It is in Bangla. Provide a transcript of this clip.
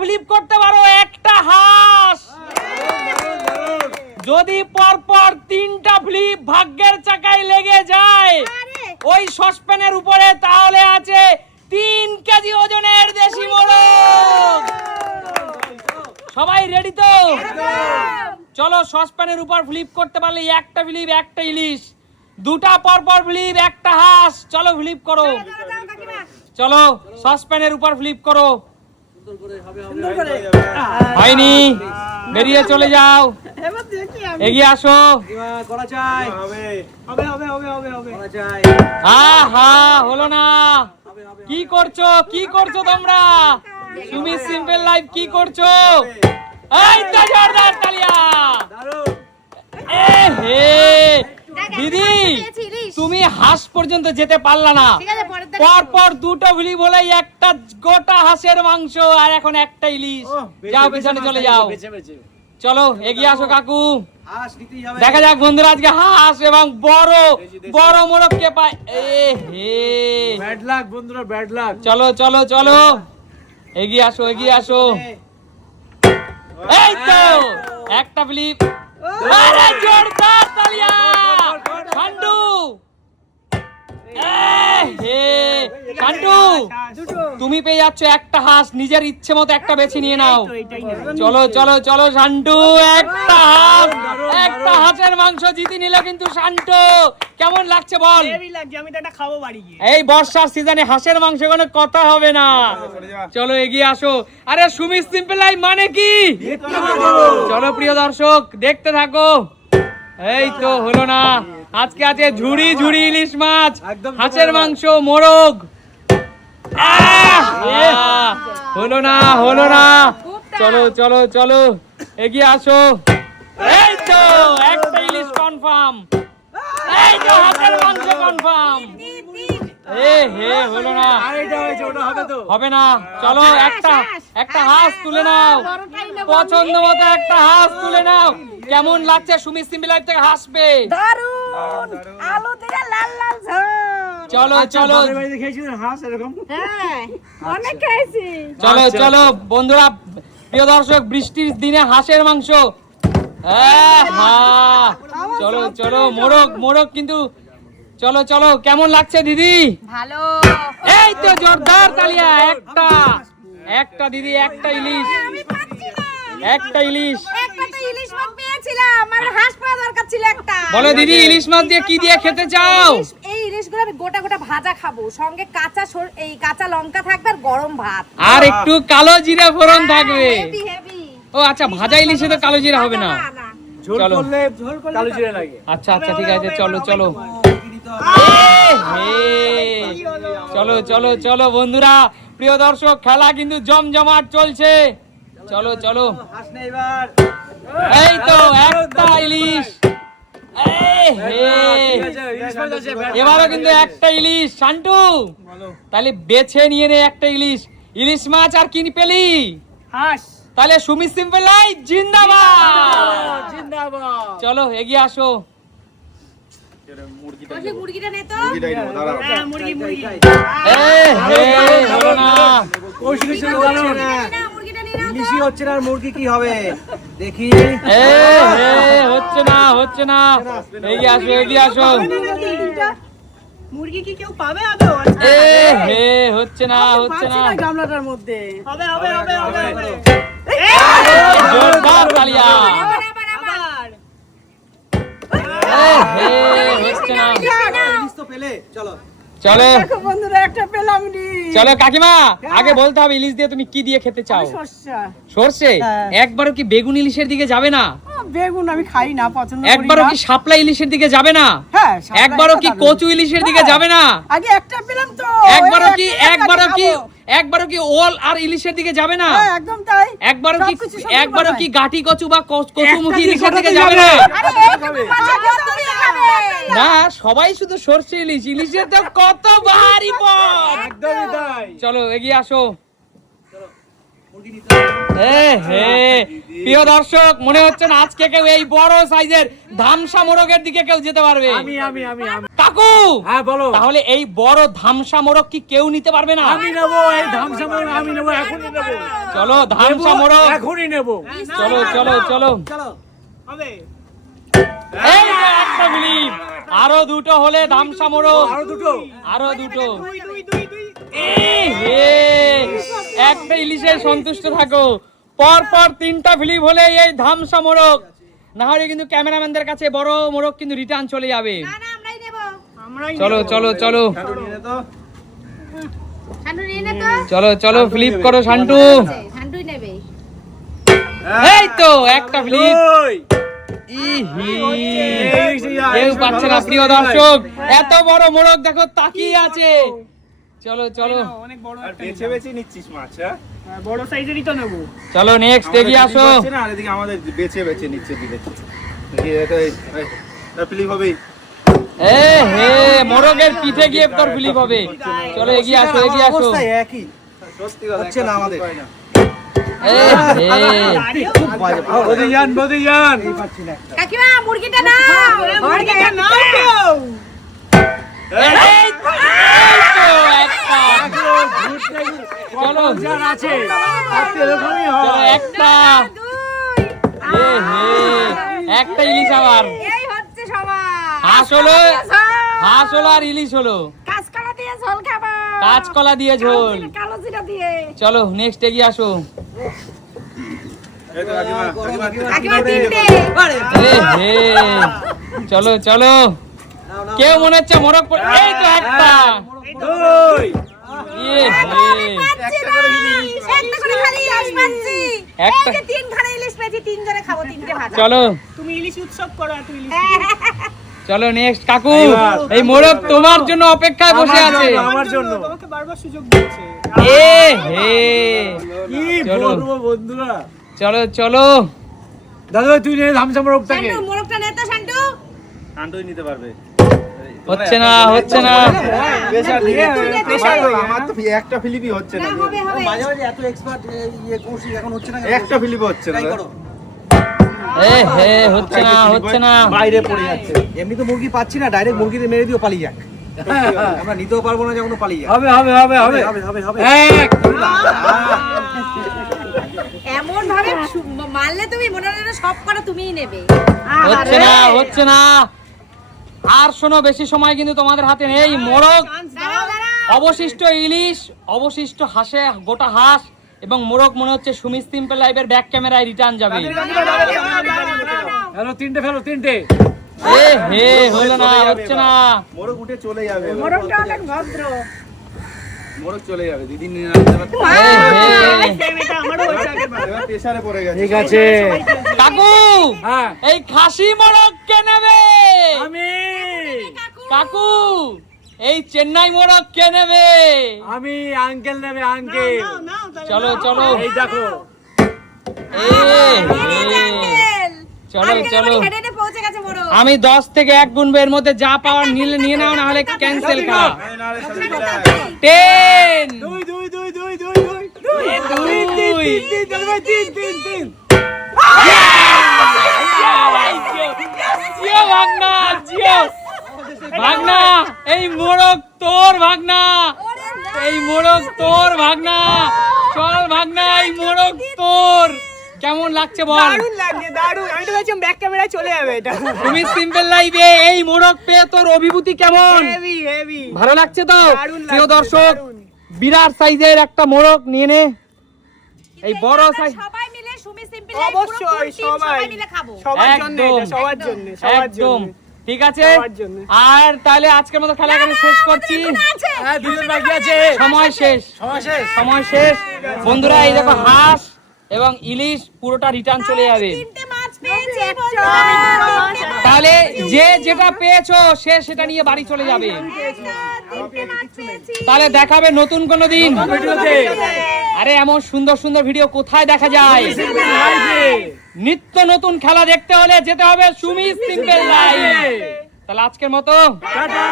ফ্লিপ করতে পারো একটা হাঁস। যদি পরপর তিনটা ফ্লিপ ভাগ্যের চাকায় লেগে যায় ওই সসপ্যানের উপরে তাহলে আছে তিন কেজি ওজনের দেশি মোরগ। সবাই রেডি তো? চলো সসপ্যানের উপর ফ্লিপ করতে পারলে একটা ফ্লিপ একটা ইলিশ। দুটা পরপর ফ্লিপ একটা হাঁস। চলো ফ্লিপ করো। চলো সসপ্যানের উপর ফ্লিপ করো। হয়নি। বেরিয়ে চলে যাও। এগিয়ে আসো। করা চাই। হবে। হবে হবে হবে হবে করা চাই। আহা হলো না। কি করছ? কি করছ তোমরা? তুমি সিম্পল লাইফ কি করছ? এই তো জোরদার তালিয়া। এ হে। দিদি তুমি হাঁস পর্যন্ত যেতে পারলা না। পর পর দুটো ভুলি বলে একটা গোটা হাঁসের মাংস আর এখন একটা ইলিশ। যাও পেছনে চলে যাও। চলো এগিয়ে আসো কাকু। দেখা যাক বন্ধুরা আজকে হাঁস এবং বড় বড় মোরগ কে পায়। এ হে। ব্যাড লাক বন্ধুরা ব্যাড লাক চলো চলো চলো। এগিয়ে আসো এগিয়ে আসো। এই তো একটা ফ্লিপ আরে জোরদার তালিয়া তুমি পেয়ে যাচ্ছ একটা হাঁস নিজের ইচ্ছে মতো একটা বেছে নিয়ে নাও। চলো চলো চলো শান্টু একটা হাঁস একটা হাঁসের মাংস জিতে নিলে কিন্তু শান্টু কেমন লাগছে বল? হেভি লাগছে আমি তো এটা খাব বাড়ি গিয়ে। এই বর্ষার সিজনে হাঁসের মাংস কোনো কথা হবে না। চলো এগিয়ে আসো। আরে সুমি সিম্পল লাইফ মানে কি? চলো প্রিয় দর্শক দেখতে থাকো। এই তো হলো না। আজকে আছে ঝুড়ি ঝুড়ি ইলিশ মাছ হাঁসের মাংস মোরগ! হলো না হলো না। চলো চলো চলো। এগিয়ে আসো। এই তো একটা ইলিশ কনফার্ম এই তো হাঁসের মাংস কনফার্ম এ, হে, হলো না। হবে না। চলো, একটা একটা হাঁস তুলে নাও। পছন্দ মতো একটা হাঁস তুলে নাও। কেমন লাগছে সুমি সিম্পল লাইফ থেকে হাসবে? দারুণ আলু দিয়ে লাল লাল ঝোল। চলো চলো। হাঁস এরকম? হ্যাঁ চলো আচ্ছা, চলো। বন্ধুরা প্রিয় দর্শক বৃষ্টির দিনে হাঁসের মাংস। চলো চলো মোরগ মোরগ কিন্তু। চলো চলো কেমন লাগছে দিদি? ভালো। এই তো জোরদার তালিয়া একটা। একটা দিদি একটা ইলিশ। আমি পাচ্ছি না। একটা ইলিশ। একটা তো ইলিশ মাছ পেয়েছিলাম আর হাঁস পাওয়া দরকার ছিল একটা। বলো দিদি ইলিশ মাছ দিয়ে কি দিয়ে খেতে চাও? ইলিশগুলো আমি গোটা গোটা ভাজা খাব। সঙ্গে কাঁচা এই কাঁচা লঙ্কা থাকবে আর গরম ভাত। আর একটু কালো জিরা ফোড়ন থাকবে। হেভি হেভি ও আচ্ছা ভাজা ইলিশে তো কালো জিরা হবে না। চলো। করলে ঝোল করলে কালো জিরে লাগে। আচ্ছা আচ্ছা ঠিক আছে চলো চলো। হে। চলো চলো চলো বন্ধুরা। প্রিয় দর্শক খেলা কিন্তু জমজমাট চলছে। চলো চলো। হাঁস নেই এবার। এই তো একটা ইলিশ। এবারও কিন্তু একটা ইলিশ শান্টু। তাহলে বেছে নিয়ে নে একটা ইলিশ। ইলিশ মাছ আর কি পেলি? হাঁস। তাহলে সুমি সিম্পল জিন্দাবাদ। জিন্দাবাদ। চলো এগিয়ে আসো। মুরগিটা নে তো। মুরগি মুরগি। এ হে হলো না। কৌশলের সঙ্গে দাঁড়ানো না না মুরগিটা নিয়ে নাও তো। ইলিশই হচ্ছে আর মুরগি কি হবে? দেখি। হচ্ছে না। এগিয়ে আসো এগিয়ে আসো। মুরগি কি কেউ পাবে আদৌ? এ হে হচ্ছে না হচ্ছে না। গামলাটার মধ্যে। হবে হবে হবে হবে জোরদার তালিয়া চলো। চলো। বন্ধুরা একটা পেলাম চলো কাকিমা আগে বলতে হবে ইলিশ দিয়ে তুমি কি দিয়ে খেতে চাও? সর্ষে? হ্যাঁ। একবারও কি বেগুন ইলিশের দিকে যাবে না? বেগুন আমি খাই না পছন্দ করি একবারও কি শাপলা ইলিশের দিকে যাবে না? হ্যাঁ একবারও কি কচু ইলিশের দিকে হ্যাঁ। যাবে না? আগে একটা পেলাম তো একবারও কি একবারও কি একবারও কি ওল আর ইলিশের দিকে যাবে না? হ্যাঁ একদম তাই। একবারও কি একবারও কি গাটি কচু বা কচুমুখী ইলিশের দিকে যাবে। না? না সবাই শুধু সর্ষে ইলিশ ইলিশের তো কত ভারী পথ একদমই তাই। চলো এগিয়ে আসো। প্রিয় দর্শক মনে হচ্ছে না আজকে কেউ এই বড় সাইজের ধামসা মোরগের দিকে কেউ যেতে পারবে। আমি আমি আমি কাকু! হ্যাঁ বলো। তাহলে এই বড় ধামসা মোরগ কি কেউ নিতে পারবে না? আমি নেব এই ধামসা মোড় আমি নেব এখনই নেব। চলো ধামসা মোরগ। এখনই নেব। চলো চলো চলো। চলো এই একটা আরও দুটো হলে ধামসা মোরগ। আরও দুটো। আরও দুটো। এ হে। একটা ইলিশে সন্তুষ্ট থাকো। পর পর তিনটা ফিলিপ হলে এই ধামসা মোরগ না হলে কিন্তু ক্যামেরাম্যানদের কাছে বড় মোরগ কিন্তু রিটার্ন চলে যাবে। না না আমরাই নেব। চলো চলো চলো। শান্টু নিয়ে নে তো। চলো চলো ফ্লিপ করো শান্টু শান্টুই এই তো একটা ফ্লিপ। কেউ পাচ্ছে না প্রিয় দর্শক। এত বড় মোরগ দেখো তাকিয়ে আছে। চলো চলো। অনেক আর বেছে বেছে নিচ্ছিস মাছ হ্যাঁ? বড় সাইজেরই তো নেব। চলো নেক্সট এগিয়ে আসো। না আর এদিকে আমাদের বেছে বেছে নিচ্ছে দিলে দেখি এটা ফিলিপ হবেই এ হে মোরগের পিঠে গিয়ে তোর ফিলিপ হবে। চলো এগিয়ে আসো এগিয়ে আসো। অবস্থায় একই। সত্যি কথা হচ্ছে না আমাদের। কাকিমা মুরগিটা নাও। একটা। ইলিশ আবার। হাঁস হলো? হাঁস হলো আর ইলিশ হলো? কাঁচকলা দিয়ে ঝোল চলো নেক্সট এগিয়ে আসো। চলো চলো। কেউ মনে হচ্ছে মোরগ এই তো একটা। চলো নেক্সট কাকু এই মোরগ তোমার জন্য অপেক্ষায় বসে আছে। আমার জন্য তোমাকে বারবার সুযোগ দিচ্ছে। এ হে। কি বলব বন্ধুরা? চলো চলো। দাদা তুই নে ধামসা মোরগটাকে। মোরগটা নে তো নিতে পারবে। হচ্ছে না হচ্ছে না। প্রেশার দিয়ে তুই নে, তুই আমার তো- একটা ফিলিপই হচ্ছে না। না হবে হবে। মাঝে মাঝে এত এক্সপার্ট ইয়ে করছি এখন হচ্ছে না একটা ফিলিপ হচ্ছে না। এ হে হচ্ছে না হচ্ছে না। বাইরে পড়ে যাচ্ছে। এমনি তো মুরগি পাচ্ছি না ডাইরেক্ট মুরগিতে মেরে দিও পালিয়ে যাক। আমরা নিতেও পারব না যখন পালিয়ে হবে হবে হবে হবে। হবে হবে হবে এমন ভাবে মারলে তুমি মনে হয় সব করা তুমিই নেবে। হচ্ছে না হচ্ছে না। আর শোনো বেশি সময় কিন্তু তোমাদের হাতে নেই। মোরগ অবশিষ্ট ইলিশ অবশিষ্ট হাঁসে গোটা হাঁস এবং মোরগ মনে হচ্ছে সুমিত সিম্পল লাইভের ব্যাক ক্যামেরায় রিটার্ন যাবে। হ্যালো তিনটে ফেলো তিনটে। এ হে হলো না হচ্ছে না। মোরগ উঠে চলে যাবে। মোরগটা অনেক ভদ্র। মোরগ চলে যাবে পড়ে গেছে ঠিক আছে কাকু হ্যাঁ এই খাসি মোরগ কে নেবে আমি কাকু এই চেন্নাই মোরগ কে নেবে আমি আঙ্কেল নেবে আঙ্কেল চলো চলো এই দেখো চলো চলো হেডে হেডে পৌঁছে গেছে মোরগ আমি দশ থেকে এক গুনবো এর মধ্যে যা পাওয়ার নিলে নিয়ে নাও না হলে ক্যান্সেল খা দুই দুই তিন তিন ভাই তিন তিন তিন। ভাগনা ভাগনা এই মোরগ তোর ভাগনা। এই মোরগ তোর ভাগনা। চল ভাগনা এই মোরগ তোর। কেমন লাগছে বল? দারুণ লাগছে দারুণ। আমি তো ভাবছিলাম ব্যাক ক্যামেরায় চলে যাবে এটা। তুমি সিম্পল লাইভে এই মোরগ পেয়ে তোর অভিভূতি কেমন? হেভি হেভি ভালো লাগছে তো? প্রিয় দর্শক বিরাট সাইজের একটা মোরগ নিয়ে নে। এই বড় সাইজ সবাই মিলে সুমি সিম্পল অবশ্যই সবাই। মিলে খাব। সবার জন্য এটা সবার জন্য সবার জন্য। ঠিক আছে? আর তাহলে আজকের মতো খেলা এখানে শেষ করছি। হ্যাঁ বাকি আছে। সময় শেষ। সময় শেষ। বন্ধুরা এই দেখো হাঁস এবং ইলিশ পুরোটা রিটার্ন চলে যাবে। তাহলে যে যেটা পেয়েছ সে সেটা নিয়ে বাড়ি চলে যাবে। তাহলে দেখাবে নতুন কোনো দিন। আরে এমন সুন্দর সুন্দর ভিডিও কোথায় দেখা যায়? নিত্য নতুন খেলা দেখতে হলে যেতে হবে সুমি সিম্পল লাইভ তাহলে আজকের মতো। টাটা।